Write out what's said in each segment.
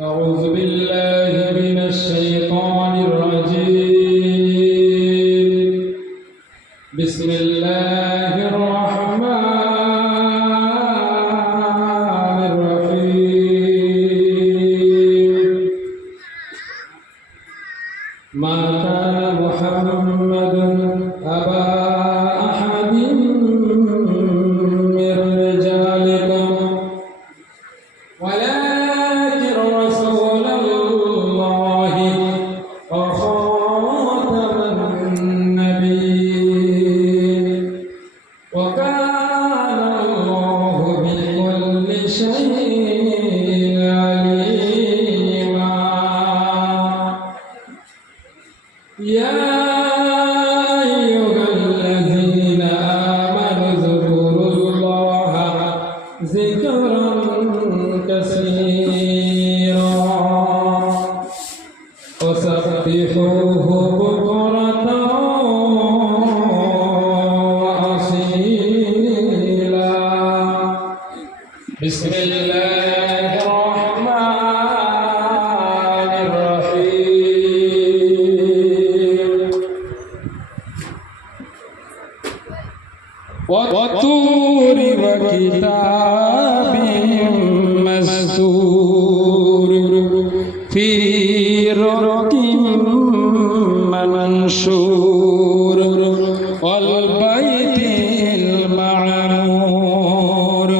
أعوذ بالله من الشيطان الرجيم بسم الله الرحمن الرحيم ما كان محمد أبا أحد من رجالكم ولكن رسول الله وخاتم النبيين وكان الله بكل شيء عليما يا أيها الذين آمنوا اذكروا الله ذكرا كثيرا وسبحوه بكرة وأصيلا بسم الله الرحمن الرحيم والطور وكتاب مسطور في رق منشور والبيت المعمور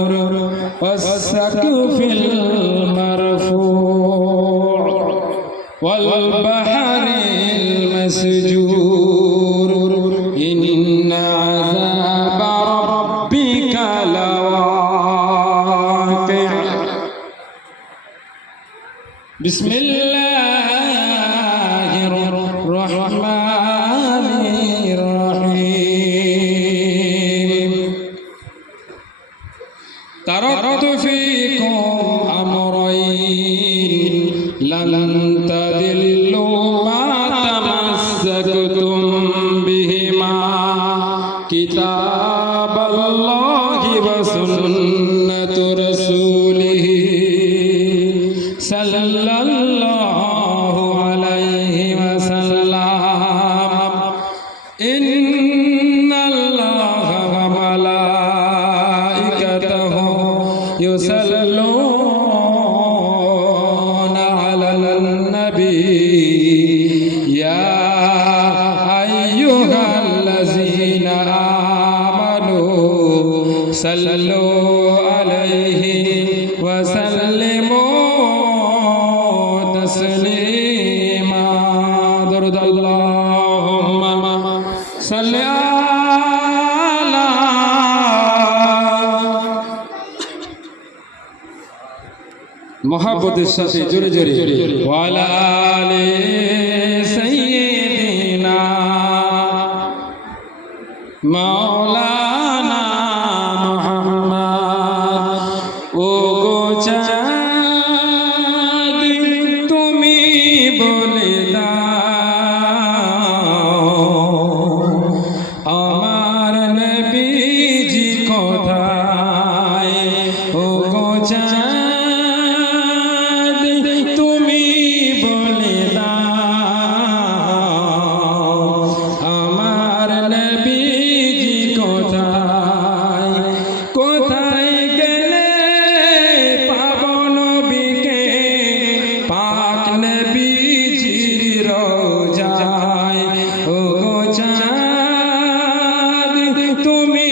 والسقف المرفوع والبحر المسجور إن عذاب ربك لواقع بسم الله الرحمن الرحيم تركت فيكم أمرين لن تضلوا ما تمسكتم بهما كتاب الله وسنة رسوله صلى الله عليه وسلم إن الله وملائكته يصلون على النبي يا أيها الذين آمنوا صلوا عليه وسلموا تسليما درود اللهم صل على محبت الشفي جري جري وعلى آل سيدنا مولانا محمد ওগো চাঁদ তুমি বলে দাও আমার নবীজি কোথায় ওগো চাঁদ তুমি বলে দাও আমার নবীজি কোথায় কোথায় গেলে পাবো নবীকে পাক নবীজির রওজায় ওগো চাঁদ তুমি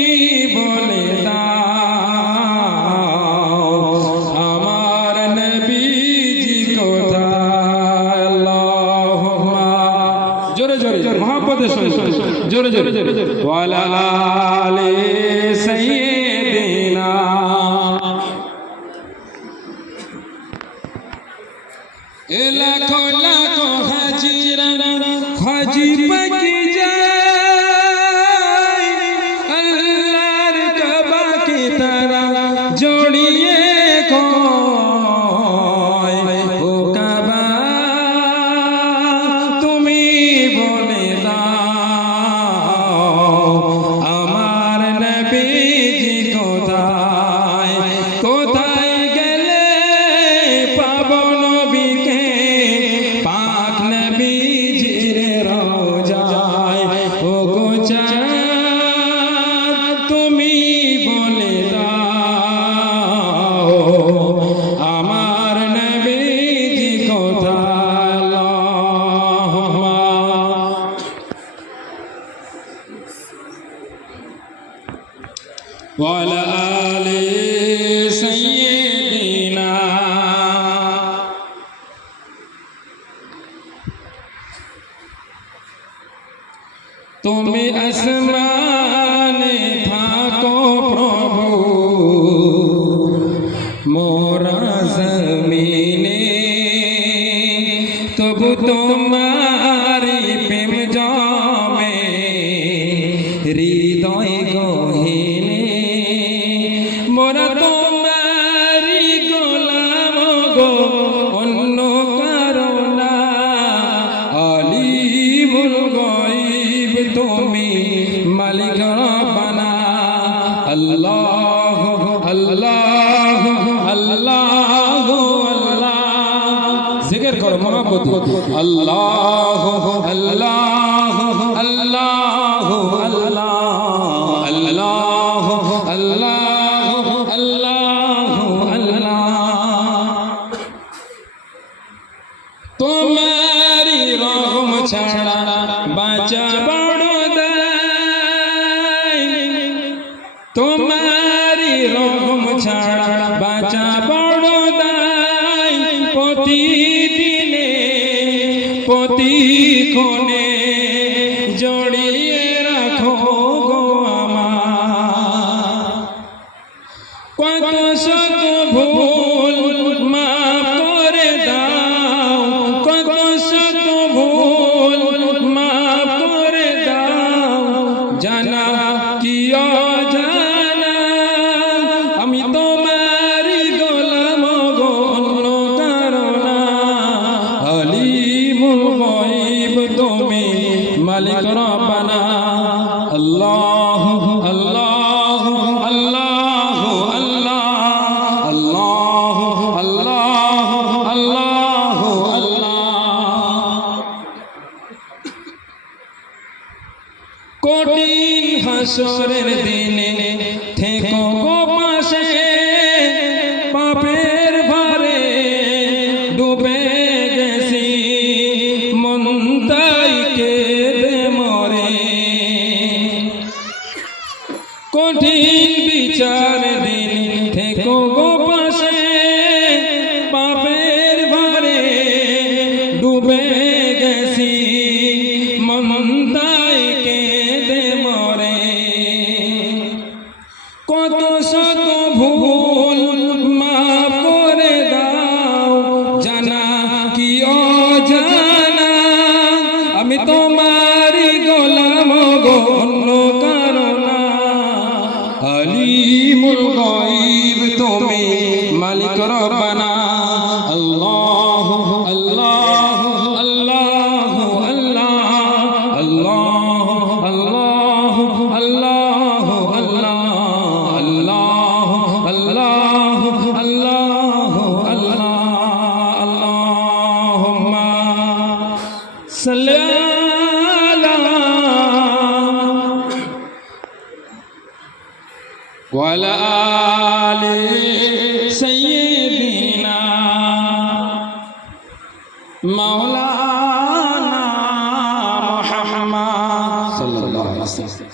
বলে দাও আমার নবীজি কোথায় আল্লাহুম্মা জোরে জোরে মহব্বতের সঙ্গে জোরে জোরে ওয়ালা আলি সাইয়্যিদিনা লাখো লাখো হাজিরা হাজি পাকি যায় আল্লাহর কাবা কি তারা জড়িয়ে কয় ও কাবা তুমি বলে দাও আমার নবীজি কোথায় কোথায় গেলে পাবো নবী তুমি আসমানে থাকো প্রভু, মোরা জমিনে তবু তোমারি প্রেম জমে হৃদয় গহীনে। মোরা তোমারি গোলাম গো, অন্য কারো না। আলিমুল গায়ব তুমি, মালিক রব্বানা। আল্লাহ আল্লাহ আল্লাহ আল্লাহ, জিকির করো মোহাম্মদ। আল্লাহ আল্লাহ আল্লাহ আল্লাহ আল্লাহ আল্লাহ আল্লাহ আল্লাহ। তোমারি রহম ছাড়া বাঁচা বড় দায়, তোমারি রহম ছাড়া বাঁচা বড় দায়। প্রতিদিনে প্রতিক্ষণে জড়িয়ে রাখো গো আমার। কত শত ভুল মাফ করে দাও, কত শত ভুল মাফ করে দাও। জানা কি অজানা আমি তোমারি গোলাম গো, অন্য কারো না। আলিমুল গায়ব তুমি, মালিক রব্বানা। আল্লাহ আল্লাহ আল্লাহ আল্লাহ আল্লাহ আল্লাহ আল্লাহ। কঠিন হাসরের দিনে থেকো গো পাশে, পাপের ভারে ডুবে গেছি মন তাই কেঁদে মরে। কঠিন বিচার দিন থেকো গো পাশে, পাপের ভারে ডুবে গেছি মন তাই কেঁদে মরে। কত শত ভুল মাফ করে দাও, জানা কি অজানা আমি তোমারি গোলাম গো, অন্য কারো না। আলিমুল গায়ব তুমি, মালিক রব্বানা। আল্লাহ আল্লাহ আল্লাহ আল্লাহ আল্লাহ আল্লাহ আল্লাহ আল্লাহ আল্লাহ আল্লাহ আল্লাহ। আল্লাহুম্মা সাল্লি আলা ওয়ালা আলি সাইয়্যিদিনা মাওলানা মুহাম্মদ সাল্লাল্লাহু আলাইহি ওয়াসাল্লাম।